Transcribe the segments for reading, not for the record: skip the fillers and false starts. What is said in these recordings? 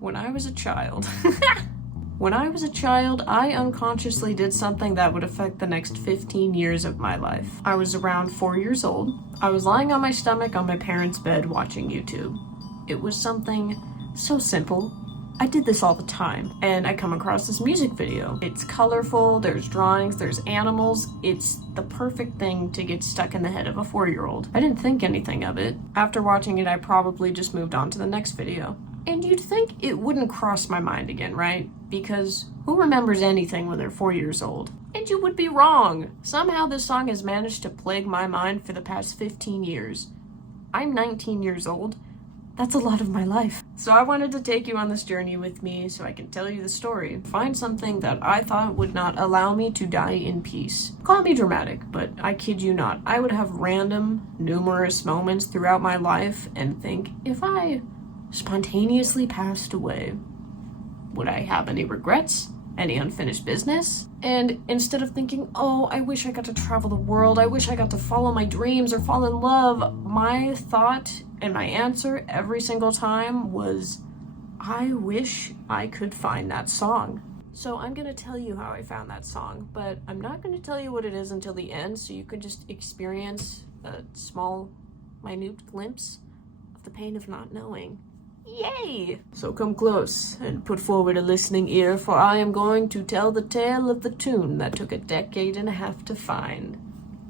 When I was a child. When I was a child, I unconsciously did something that would affect the next 15 years of my life. I was around 4 years old. I was lying on my stomach on my parents' bed watching YouTube. It was something so simple. I did this all the time, and I come across this music video. It's colorful, there's drawings, there's animals. It's the perfect thing to get stuck in the head of a 4-year-old. I didn't think anything of it. After watching it, I probably just moved on to the next video. And you'd think it wouldn't cross my mind again, right? Because who remembers anything when they're 4 years old? And you would be wrong. Somehow this song has managed to plague my mind for the past 15 years. I'm 19 years old. That's a lot of my life. So I wanted to take you on this journey with me so I can tell you the story. Find something that I thought would not allow me to die in peace. Call me dramatic, but I kid you not. I would have random, numerous moments throughout my life and think, if I spontaneously passed away, would I have any regrets? Any unfinished business? And instead of thinking, oh, I wish I got to travel the world, I wish I got to follow my dreams or fall in love, my thought and my answer every single time was, I wish I could find that song. So I'm gonna tell you how I found that song, but I'm not gonna tell you what it is until the end, so you can just experience a small, minute glimpse of the pain of not knowing. Yay! So come close and put forward a listening ear, for I am going to tell the tale of the tune that took a decade and a half to find.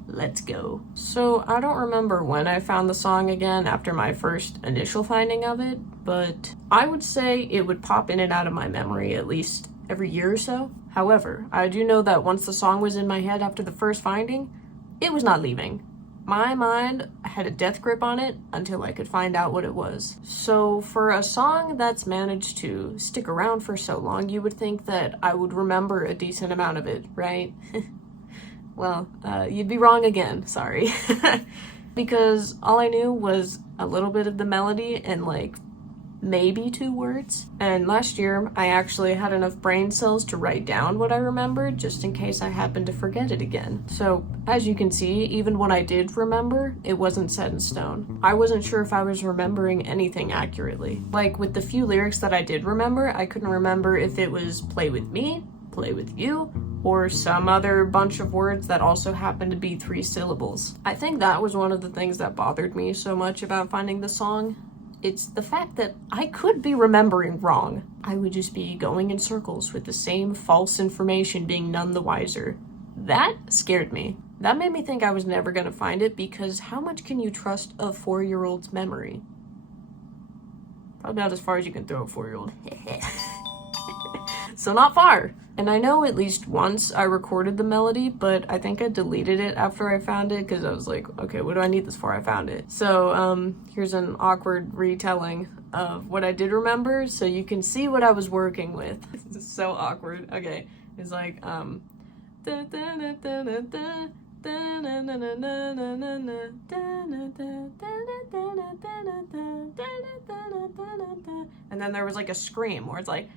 Let's go. So I don't remember when I found the song again after my first initial finding of it, but I would say it would pop in and out of my memory at least every year or so. However, I do know that once the song was in my head after the first finding, it was not leaving. My mind had a death grip on it until I could find out what it was. So for a song that's managed to stick around for so long, you would think that I would remember a decent amount of it, right? Well, you'd be wrong again, sorry. Because all I knew was a little bit of the melody and like maybe 2 words. And last year, I actually had enough brain cells to write down what I remembered just in case I happened to forget it again. So as you can see, even when I did remember, it wasn't set in stone. I wasn't sure if I was remembering anything accurately. Like with the few lyrics that I did remember, I couldn't remember if it was play with me, play with you, or some other bunch of words that also happened to be 3 syllables. I think that was one of the things that bothered me so much about finding the song. It's the fact that I could be remembering wrong. I would just be going in circles with the same false information, being none the wiser. That scared me. That made me think I was never gonna find it, because how much can you trust a 4-year-old's memory? Probably not as far as you can throw a 4-year-old. So not far. And I know at least once I recorded the melody, but I think I deleted it after I found it because I was like, okay, what do I need this for? I found it. So here's an awkward retelling of what I did remember so you can see what I was working with. This is so awkward. Okay, it's like and then there was like a scream where it's like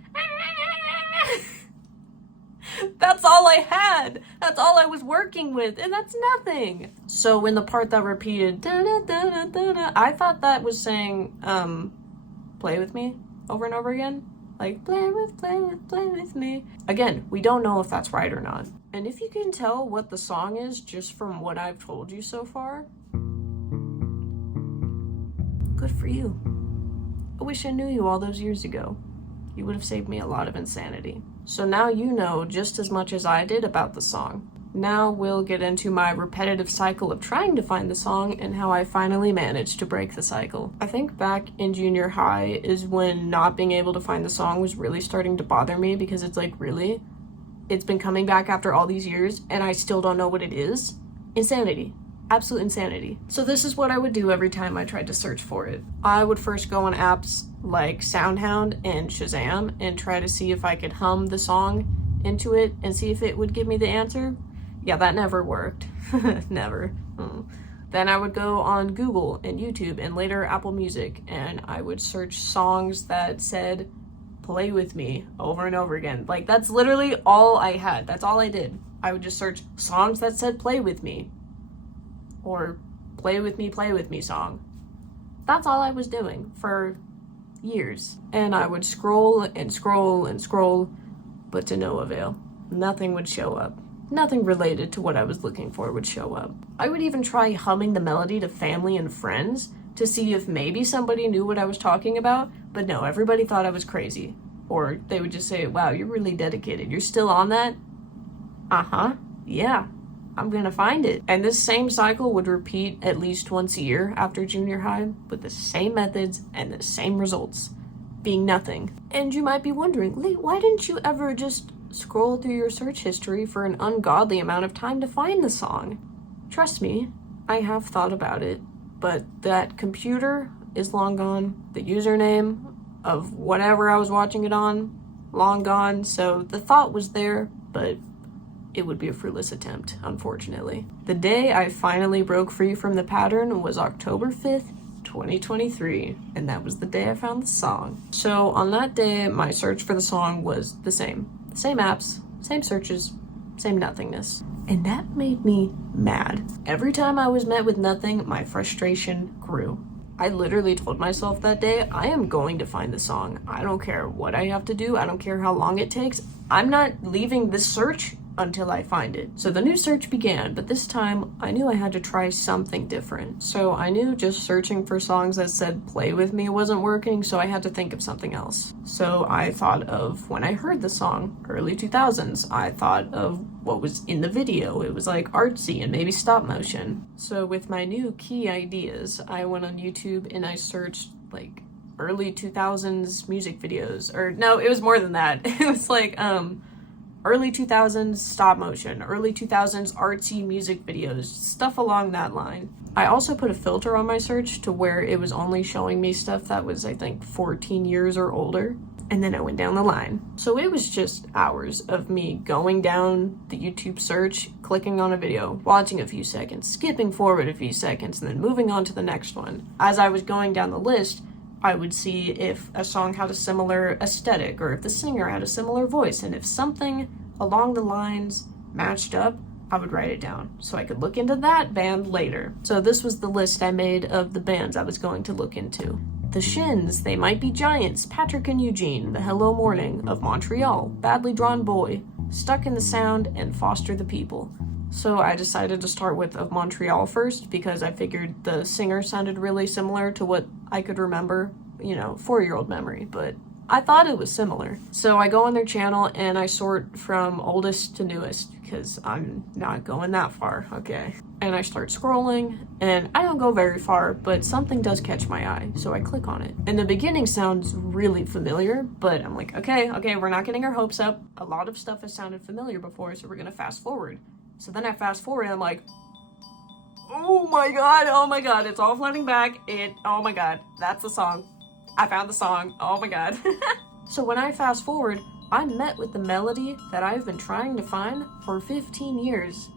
that's all I had. That's all I was working with, and that's nothing. So in the part that repeated, I thought that was saying, play with me over and over again. Like, play with me. Again, we don't know if that's right or not. And if you can tell what the song is just from what I've told you so far, good for you. I wish I knew you all those years ago. You would have saved me a lot of insanity. So now you know just as much as I did about the song. Now we'll get into my repetitive cycle of trying to find the song and how I finally managed to break the cycle. I think back in junior high is when not being able to find the song was really starting to bother me, because it's like, really? It's been coming back after all these years and I still don't know what it is? Insanity. Absolute insanity. So this is what I would do every time I tried to search for it. I would first go on apps like SoundHound and Shazam and try to see if I could hum the song into it and see if it would give me the answer. Yeah, that never worked. Never. Then I would go on Google and YouTube and later Apple Music, and I would search songs that said play with me over and over again. Like, that's literally all I had. That's all I did. I would just search songs that said play with me, or play with me song. That's all I was doing for years. And I would scroll and scroll and scroll, but to no avail. Nothing would show up. Nothing related to what I was looking for would show up. I would even try humming the melody to family and friends to see if maybe somebody knew what I was talking about, but no, everybody thought I was crazy. Or they would just say, wow, you're really dedicated. You're still on that? Uh-huh. Yeah. I'm gonna find it. And this same cycle would repeat at least once a year after junior high with the same methods and the same results, being nothing. And you might be wondering, Lee, why didn't you ever just scroll through your search history for an ungodly amount of time to find the song? Trust me, I have thought about it, but that computer is long gone. The username of whatever I was watching it on, long gone. So the thought was there, but it would be a fruitless attempt, unfortunately. The day I finally broke free from the pattern was October 5th, 2023, and that was the day I found the song. So on that day, my search for the song was the same. Same apps, same searches, same nothingness. And that made me mad. Every time I was met with nothing, my frustration grew. I literally told myself that day, I am going to find the song. I don't care what I have to do. I don't care how long it takes. I'm not leaving this search until I find it. So the new search began, but this time I knew I had to try something different. So I knew just searching for songs that said play with me wasn't working, so I had to think of something else. So I thought of when I heard the song, early 2000s. I thought of what was in the video. It was like artsy and maybe stop motion. So with my new key ideas, I went on YouTube and I searched like early 2000s music videos. Or no, it was more than that. It was like early 2000s stop motion, early 2000s artsy music videos, stuff along that line. I also put a filter on my search to where it was only showing me stuff that was, I think, 14 years or older. And then I went down the line. So it was just hours of me going down the YouTube search, clicking on a video, watching a few seconds, skipping forward a few seconds, and then moving on to the next one. As I was going down the list, I would see if a song had a similar aesthetic or if the singer had a similar voice, and if something along the lines matched up, I would write it down so I could look into that band later. So this was the list I made of the bands I was going to look into. The Shins, They Might Be Giants, Patrick and Eugene, The Hello Morning, Of Montreal, Badly Drawn Boy, Stuck in the Sound, and Foster the People. So I decided to start with Of Montreal first because I figured the singer sounded really similar to what I could remember, 4-year-old memory, but I thought it was similar. So I go on their channel and I sort from oldest to newest because I'm not going that far, okay? And I start scrolling and I don't go very far, but something does catch my eye, so I click on it. And the beginning sounds really familiar, but I'm like, okay, we're not getting our hopes up. A lot of stuff has sounded familiar before, so we're gonna fast forward. So then I fast forward and I'm like, oh my god, it's all flooding back. Oh my god, that's the song. I found the song, oh my god. So when I fast forward, I'm met with the melody that I've been trying to find for 15 years.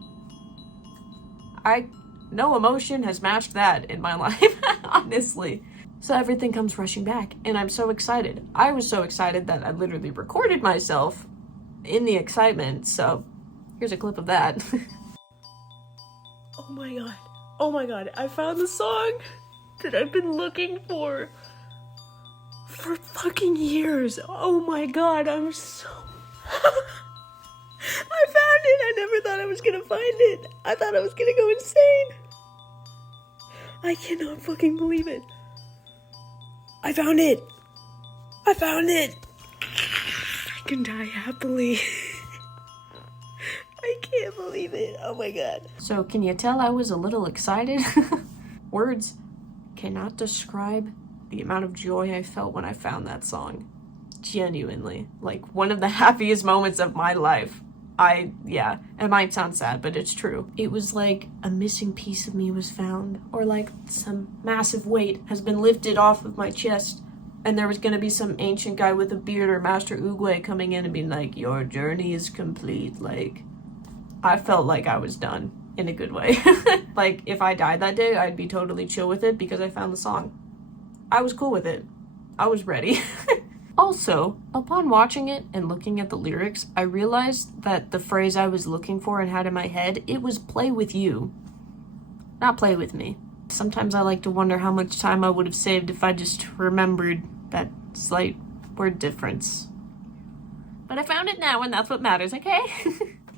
No emotion has matched that in my life, honestly. So everything comes rushing back, and I'm so excited. I was so excited that I literally recorded myself in the excitement, so here's a clip of that. Oh my god, I found the song that I've been looking for fucking years. Oh my god, I'm so... I found it! I never thought I was gonna find it. I thought I was gonna go insane. I cannot fucking believe it. I found it! I can die happily. I can't believe it. Oh my god. So can you tell I was a little excited? Words cannot describe the amount of joy I felt when I found that song. Genuinely. Like one of the happiest moments of my life. It might sound sad, but it's true. It was like a missing piece of me was found, or like some massive weight has been lifted off of my chest, and there was gonna be some ancient guy with a beard or Master Oogway coming in and being like, your journey is complete. Like, I felt like I was done in a good way. Like, if I died that day, I'd be totally chill with it because I found the song. I was cool with it. I was ready. Also, upon watching it and looking at the lyrics, I realized that the phrase I was looking for and had in my head, it was play with you, not play with me. Sometimes I like to wonder how much time I would have saved if I just remembered that Slight word difference. But I found it now, and that's what matters, okay?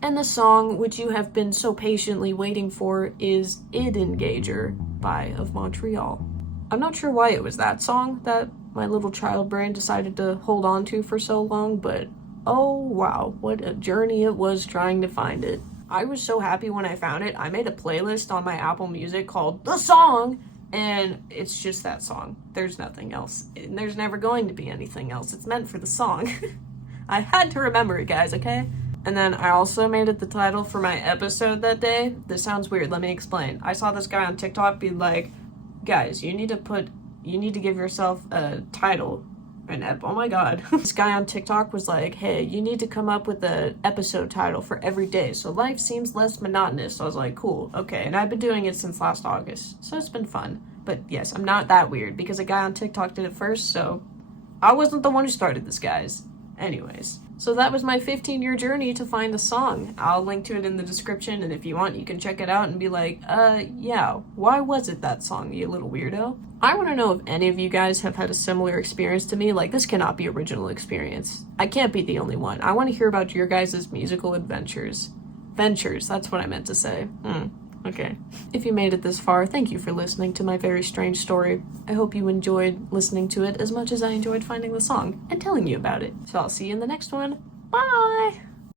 And the song, which you have been so patiently waiting for, is Id Engager by Of Montreal. I'm not sure why it was that song that my little child brain decided to hold on to for so long, but oh wow, what a journey it was trying to find it. I was so happy when I found it. I made a playlist on my Apple Music called The Song, and it's just that song. There's nothing else. And there's never going to be anything else. It's meant for the song. I had to remember it, guys, okay? And then I also made it the title for my episode that day. This sounds weird, let me explain. I saw this guy on TikTok be like, guys, you need to give yourself a title. Oh my god. This guy on TikTok was like, hey, you need to come up with an episode title for every day so life seems less monotonous. So I was like, cool, okay. And I've been doing it since last August, so it's been fun. But yes, I'm not that weird because a guy on TikTok did it first, so I wasn't the one who started this, guys. Anyways, so that was my 15-year journey to find the song. I'll link to it in the description, and if you want, you can check it out and be like, yeah, why was it that song, you little weirdo? I want to know if any of you guys have had a similar experience to me. Like, this cannot be original experience. I can't be the only one. I want to hear about your guys' musical adventures. Ventures, that's what I meant to say. Okay. If you made it this far, thank you for listening to my very strange story. I hope you enjoyed listening to it as much as I enjoyed finding the song and telling you about it. So I'll see you in the next one. Bye!